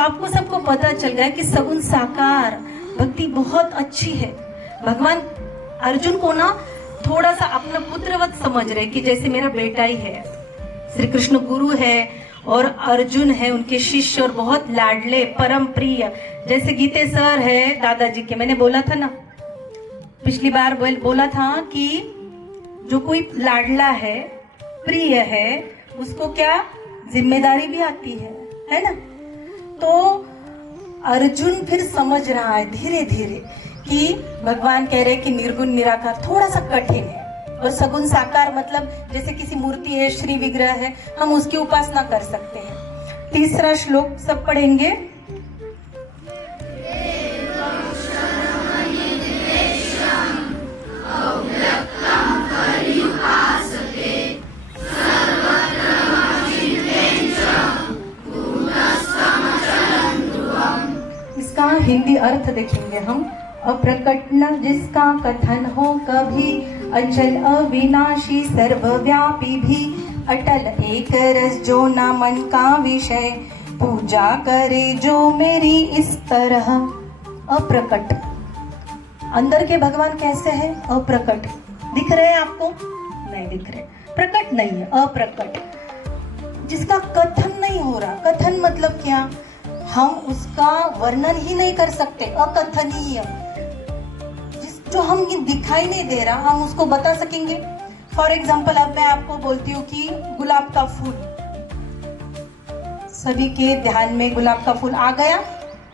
तो आपको सबको पता चल गया कि सगुण साकार भक्ति बहुत अच्छी है। भगवान अर्जुन को ना थोड़ा सा अपना पुत्रवत समझ रहे कि जैसे मेरा बेटा ही है। श्री कृष्ण गुरु है और अर्जुन है उनके शिष्य और बहुत लाडले परम प्रिय। जैसे गीते सर है दादाजी के, मैंने बोला था ना पिछली बार बोला था कि जो कोई लाडला है प्रिय है उसको क्या जिम्मेदारी भी आती है ना। तो अर्जुन फिर समझ रहा है धीरे धीरे कि भगवान कह रहे कि निर्गुण निराकार थोड़ा सा कठिन है और सगुण साकार मतलब जैसे किसी मूर्ति है श्री विग्रह है हम उसकी उपासना कर सकते हैं। तीसरा श्लोक सब पढ़ेंगे। इसका हिंदी अर्थ देखेंगे हम। अप्रकट न जिसका कथन हो कभी, अचल अविनाशी सर्वव्यापी भी, अटल एक रस जो न मन का विषय, पूजा करे जो मेरी इस तरह। अप्रकट, अंदर के भगवान कैसे हैं? अप्रकट। दिख रहे हैं आपको? नहीं दिख रहे, प्रकट नहीं है, अप्रकट। जिसका कथन नहीं हो रहा, कथन मतलब क्या? हम उसका वर्णन ही नहीं कर सकते, अकथनीय। जो हम ये दिखाई नहीं दे रहा हम उसको बता सकेंगे। फॉर एग्जाम्पल अब मैं आपको बोलती हूँ कि गुलाब का फूल, सभी के ध्यान में गुलाब का फूल आ गया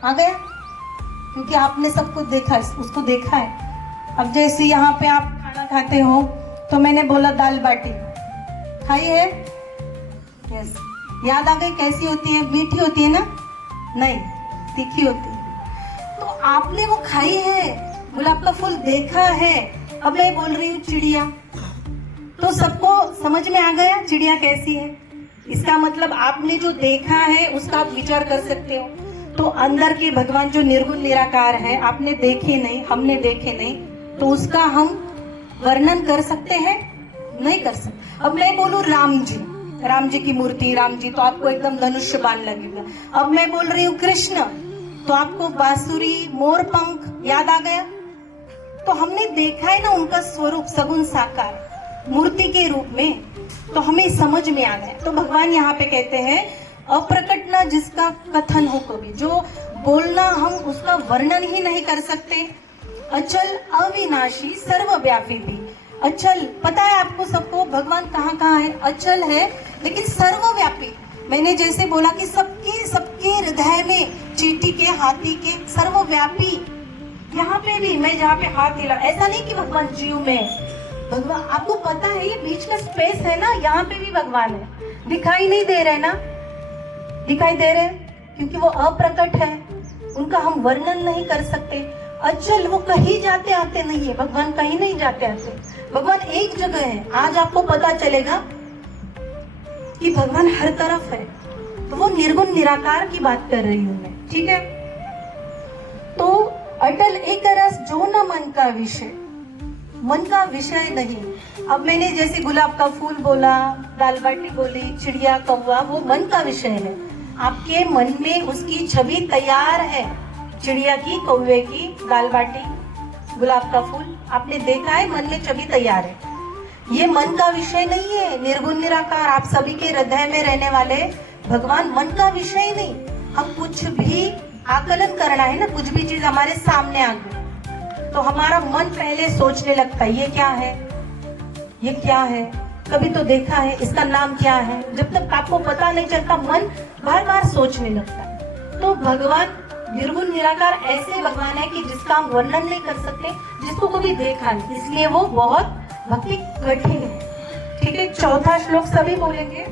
क्योंकि आपने सब कुछ देखा, उसको देखा है। अब जैसे यहाँ पे आप खाना खाते हो तो मैंने बोला दाल बाटी खाई है, यस, याद आ गई कैसी होती है? मीठी होती है ना? नहीं, तीखी होती है। तो आपने वो खाई है, गुलाब का फूल देखा है। अब मैं बोल रही हूँ चिड़िया, तो सबको समझ में आ गया चिड़िया कैसी है। इसका मतलब आपने जो देखा है उसका आप विचार कर सकते हो। तो अंदर के भगवान जो निर्गुण निराकार है, आपने देखे नहीं, हमने देखे नहीं, तो उसका हम वर्णन कर सकते हैं? नहीं कर सकते। अब मैं बोलूं राम जी की मूर्ति, राम जी, तो आपको एकदम धनुष्य बाण लगेगा। अब मैं बोल रही हूँ कृष्ण, तो आपको बांसुरी मोर पंख याद आ गया। तो हमने देखा है ना उनका स्वरूप सगुण साकार मूर्ति के रूप में, तो हमें समझ में आ गया। तो भगवान यहाँ पे कहते हैं अप्रकट ना जिसका कथन हो कभी, जो बोलना हम उसका वर्णन ही नहीं कर सकते। अचल अविनाशी सर्वव्यापी भी। अचल पता है आपको सबको भगवान कहाँ कहाँ है? अचल है लेकिन सर्वव्यापी। मैंने जैसे बोला कि सबके हृदय में, चींटी के, हाथी के, सर्वव्यापी। यहाँ पे भी मैं जहाँ पे हाथ हिला, ऐसा नहीं कि भगवान जीव में, भगवान आपको पता है ये बीच का स्पेस है ना, यहाँ पे भी भगवान है। दिखाई नहीं दे रहे ना? दिखाई दे रहे क्योंकि वो अप्रकट है, उनका हम वर्णन नहीं कर सकते। अचल, वो कहीं जाते आते नहीं है, भगवान कहीं नहीं जाते आते, भगवान एक जगह है। आज आपको पता चलेगा कि भगवान हर तरफ है। तो वो निर्गुण निराकार की बात कर रही हूँ मैं, ठीक है। तो अटल एक रस जो न मन का विषय, मन का विषय नहीं। अब मैंने जैसे गुलाब का फूल बोला, दाल बाटी बोली, चिड़िया, कौवा, वो मन का विषय है। आपके मन में उसकी छवि तैयार है, चिड़िया की, कौवे की, दाल बाटी, गुलाब का फूल आपने देखा है, मन में छवि तैयार है। ये मन का विषय नहीं है। निर्गुण निराकार आप सभी के हृदय में रहने वाले भगवान मन का विषय नहीं। हम कुछ भी आकलन करना है ना, कुछ भी चीज हमारे सामने आ गई तो हमारा मन पहले सोचने लगता है ये क्या है, ये क्या है, कभी तो देखा है, इसका नाम क्या है। जब तक आपको पता नहीं चलता मन बार बार सोचने लगता है। तो भगवान निर्गुण निराकार ऐसे भगवान है कि जिसका हम वर्णन नहीं कर सकते, जिसको कभी देखा नहीं, इसलिए वो बहुत भक्ति कठिन है, ठीक है। चौथा श्लोक सभी बोलेंगे।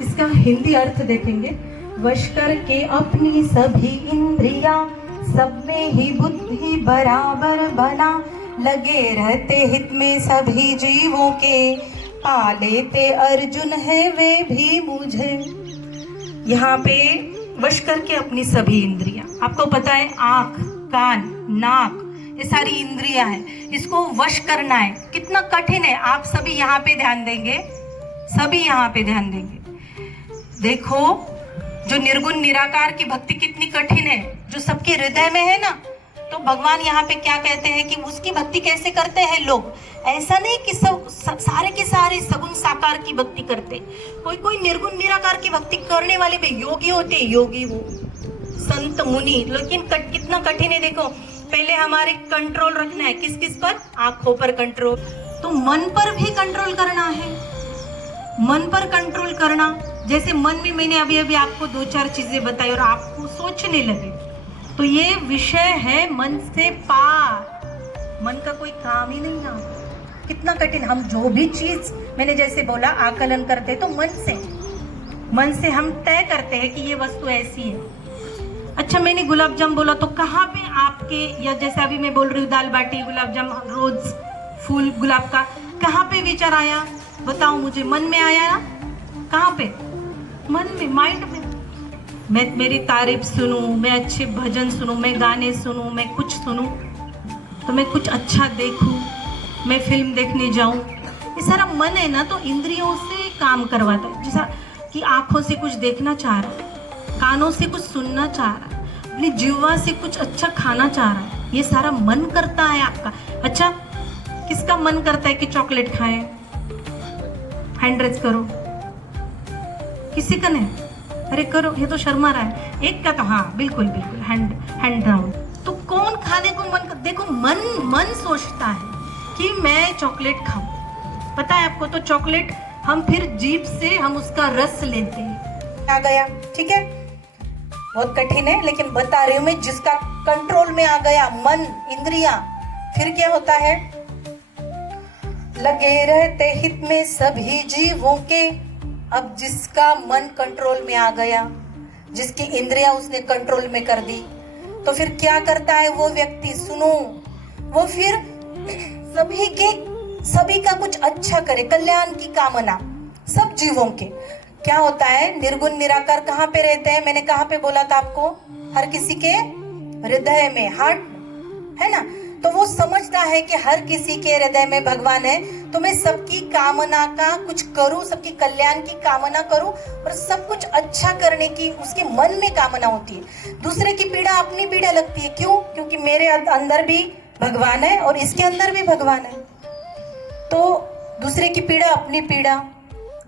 इसका हिंदी अर्थ देखेंगे। वश करके अपनी सभी इंद्रियां, सब में ही बुद्धि बराबर बना, लगे रहते हित में सभी जीवों के, पा लेते अर्जुन है वे भी मुझे। यहाँ पे वश करके अपनी सभी इंद्रियां, आपको पता है आंख, कान, नाक, ये सारी इंद्रियां हैं, इसको वश करना है। कितना कठिन है, आप सभी यहाँ पे ध्यान देंगे, सभी यहाँ पे ध्यान देंगे। देखो जो निर्गुण निराकार की भक्ति कितनी कठिन है, जो सबके हृदय में है ना, तो भगवान यहाँ पे क्या कहते हैं कि उसकी भक्ति कैसे करते हैं लोग। ऐसा नहीं कि सब सारे के सारे सगुण साकार की भक्ति करते, कोई कोई निर्गुण निराकार की भक्ति करने वाले भी योगी होते, योगी वो संत मुनि। लेकिन कितना कठिन है देखो, पहले हमारे कंट्रोल रखना है किस किस पर, आंखों पर कंट्रोल, तो मन पर भी कंट्रोल करना है, मन पर कंट्रोल करना। जैसे मन में मैंने अभी अभी आपको 2-4 चीजें बताई और आपको सोचने लगे, तो ये विषय है मन से पार, मन का कोई काम ही नहीं आता। कितना कठिन, हम जो भी चीज मैंने जैसे बोला आकलन करते तो मन से हम तय करते हैं कि ये वस्तु ऐसी है। अच्छा मैंने गुलाब जाम बोला, तो कहाँ पे आपके, या जैसे अभी मैं बोल रही हूँ दाल बाटी, गुलाब जाम, रोज फूल गुलाब का, कहाँ पे विचार आया बताओ मुझे, मन में आया ना, कहाँ पे, मन में, माइंड में। मैं मेरी तारीफ सुनूं, मैं अच्छे भजन सुनूं, मैं गाने सुनूं, मैं कुछ सुनूं, तो मैं कुछ अच्छा देखूं, मैं फिल्म देखने जाऊं, ये सारा मन है ना, तो इंद्रियों से काम करवाता है। जैसा कि आंखों से कुछ देखना चाह रहा है, कानों से कुछ सुनना चाह रहा है, अपनी जीवा से कुछ अच्छा खाना चाह रहा है, ये सारा मन करता है आपका। अच्छा किसका मन करता है कि चॉकलेट खाएं, हैंड रेज करो, किसी का नहीं, अरे करो, ये तो शर्मा रहा है, एक का तो हाँ बिल्कुल बिल्कुल, हैंड डाउन। तो कौन खाने को मन, देखो मन सोचता है कि मैं चॉकलेट खाऊं। पता है आपको, तो चॉकलेट हम फिर जीभ से हम उसका रस लेते हैं। आ गया, ठीक है, बहुत कठिन है लेकिन बता रही हूं मैं, जिसका कंट्रोल में आ गया मन, इंद्रियां, फिर क्या होता है, लगे रहते हित में सभी जीवों के। अब जिसका मन कंट्रोल में आ गया, जिसकी इंद्रियां उसने कंट्रोल में कर दी, तो फिर क्या करता है वो व्यक्ति, सुनो, वो फिर सभी का कुछ अच्छा करे, कल्याण की कामना सब जीवों के। क्या होता है, निर्गुण निराकार कहाँ पे रहते हैं, मैंने कहाँ पे बोला था आपको, हर किसी के हृदय में, हार्ट है ना, तो वो समझता है कि हर किसी के हृदय में भगवान है, तो मैं सबकी कामना का कुछ करूं, सबकी कल्याण की कामना करूं, और सब कुछ अच्छा करने की उसके मन में कामना होती है। दूसरे की पीड़ा अपनी पीड़ा लगती है, क्यों, क्योंकि मेरे अंदर भी भगवान है और इसके अंदर भी भगवान है, तो दूसरे की पीड़ा अपनी पीड़ा,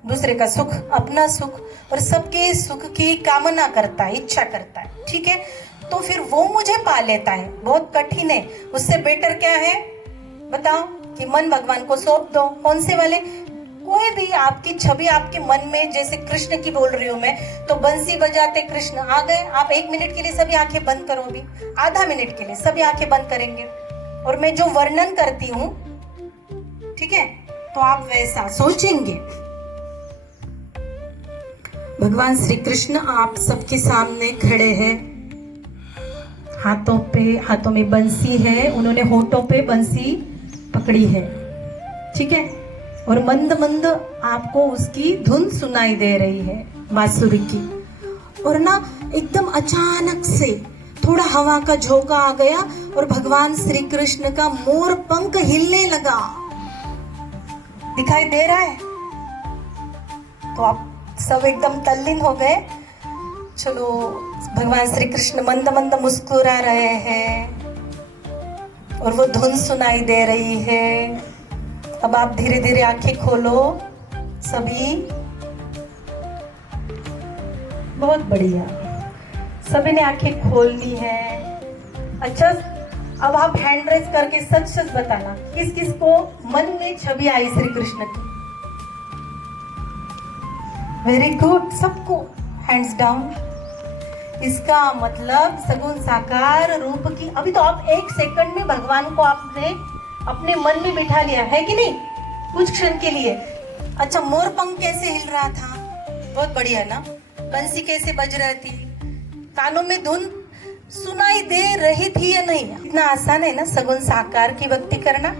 दूसरे का सुख अपना सुख, और सबके सुख की कामना करता है, इच्छा करता है, ठीक है, तो फिर वो मुझे पा लेता है। बहुत कठिन है, उससे बेटर क्या है बताओ, कि मन भगवान को सौंप दो। कौन से वाले, कोई भी आपकी छवि आपके मन में, जैसे कृष्ण की बोल रही हूँ मैं, तो बंसी बजाते कृष्ण आ गए, आप 1 मिनट के लिए सभी आंखें बंद करो, अभी आधा मिनट के लिए सभी आंखें बंद करेंगे, और मैं जो वर्णन करती हूँ, ठीक है, तो आप वैसा सोचेंगे। भगवान श्री कृष्ण आप सबके सामने खड़े हैं, हाथों में बंसी है, उन्होंने होठों पे बंसी पकड़ी है, ठीक है, और मंद मंद आपको उसकी धुन सुनाई दे रही है बांसुरी की, और ना एकदम अचानक से थोड़ा हवा का झोंका आ गया और भगवान श्री कृष्ण का मोर पंख हिलने लगा, दिखाई दे रहा है, तो आप सब एकदम तल्लीन हो गए। चलो, भगवान श्री कृष्ण मंद मंद मुस्कुरा रहे हैं और वो धुन सुनाई दे रही है। अब आप धीरे धीरे आंखें खोलो सभी, बहुत बढ़िया, सभी ने आंखें खोल ली है। अच्छा, अब आप हैंड रेज करके सच सच बताना किस किस को मन में छवि आई श्री कृष्ण की। वेरी गुड, सबको हैंड्स डाउन। इसका मतलब सगुण साकार रूप की, अभी तो आप 1 सेकंड में भगवान को आपने अपने मन में बिठा लिया है कि नहीं, कुछ क्षण के लिए। अच्छा, मोर पंख कैसे हिल रहा था, बहुत बढ़िया ना, बंसी कैसे बज रही थी, कानों में धुन सुनाई दे रही थी या नहीं। इतना आसान है ना सगुण साकार की भक्ति करना।